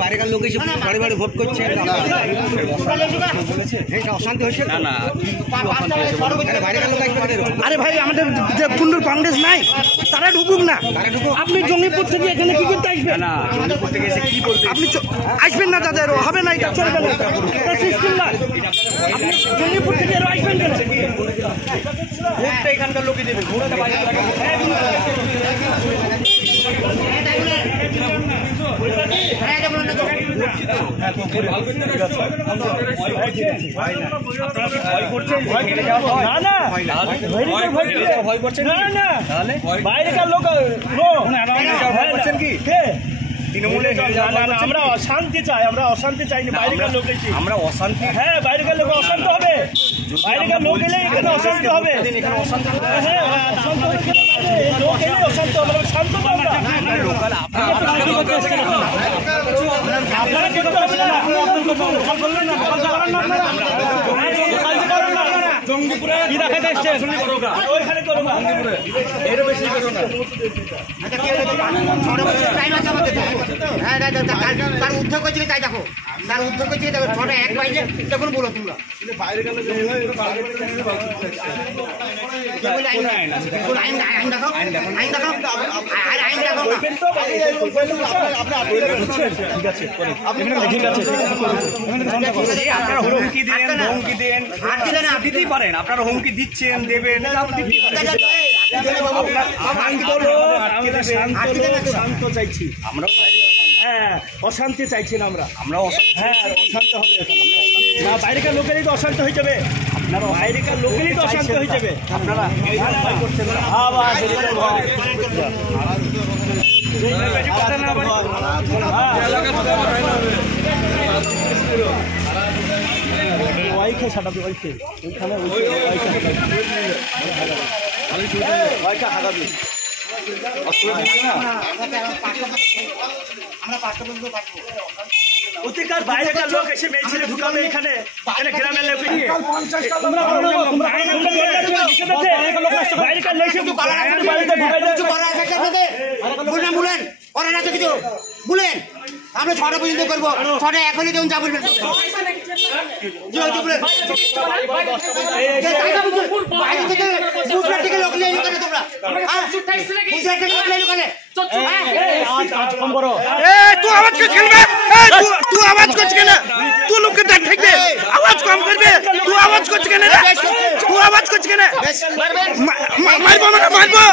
বাইরেকার লোক এসে বাড়ি বাড়ি ভোট করছে, অশান্তি হচ্ছে না। না বাইরেকার লোক আসতে পারে। আরে ভাই আমাদের যে কুন্ডুর কংগ্রেস নাই, তারা ঢুকুক না। আপনি জঙ্গিপুর থেকে এখানে কি করতে আসবেন? না জঙ্গিপুর থেকে এসে কি করতে আপনি আসবেন না, দাদা হবে না, এটা চলবে না, এটা সিস্টেম না। আপনি জঙ্গিপুর থেকে আসবেন কেন? ভোটটা এখানকার লোকই দেবে, ভোটটা বাইরে বাইরেকার লোক আমরা অশান্তি চাই, আমরা অশান্তি চাইনি। বাইরেকার লোক আমরা অশান্তি, হ্যাঁ বাইরেকার লোক অশান্ত হবে, বাইরেকার লোক এলে এখানে অশান্ত হবে। এখানে অশান্তি লোক এলে অশান্ত হবে, শান্ত লোকাল আপনারা কি করতে হবে না? জঙ্গিপুরে কি দেখাতে আসছে? ওইখানে করো না, এর বেশি করো না। তার উদ্যোগ করছিল তাই দেখো, তার উদ্যোগ করছিল দেখো, ছটা এক বাইরে তখন বলো তোমরা বাইরে গেলে আইন দেখাও, আইন দেখাও, আর আইন দেখাও। আপনারা হুমকি দেন, হুমকি দেন, দিতেই পারেন, আপনারা হুমকি দিচ্ছেন, দেবেন, শান্ত চাইছি আমরা, হ্যাঁ অশান্তি চাইছি না আমরা, হ্যাঁ অশান্ত হবে না। বাইরেকার লোকেরই তো অশান্ত হয়ে যাবে, আপনারা বাইরেকার লোকেরই তো অশান্ত হয়ে যাবে। আপনারা ওয়াইকে সাটাবে, ওয়াইকে ওইখানে ওয়াইকে হাগাবি। অধিকার বাইরেকার লোক এসে মেয়ে ছেলে ঢুকাবে এখানে, গ্রামের লোক বলেন আমরা 6টা পর্যন্ত করবো, 6টা এখনই যেমন যা বলবেন লোক নেই তোমরা, तू आवाज कुछ खेलबे, तू आवाज कुछ केना, तू लोग के डर ठेक दे, आवाज कम करबे, तू आवाज कुछ केना, तू आवाज कुछ केना, मारबो ना मारबो।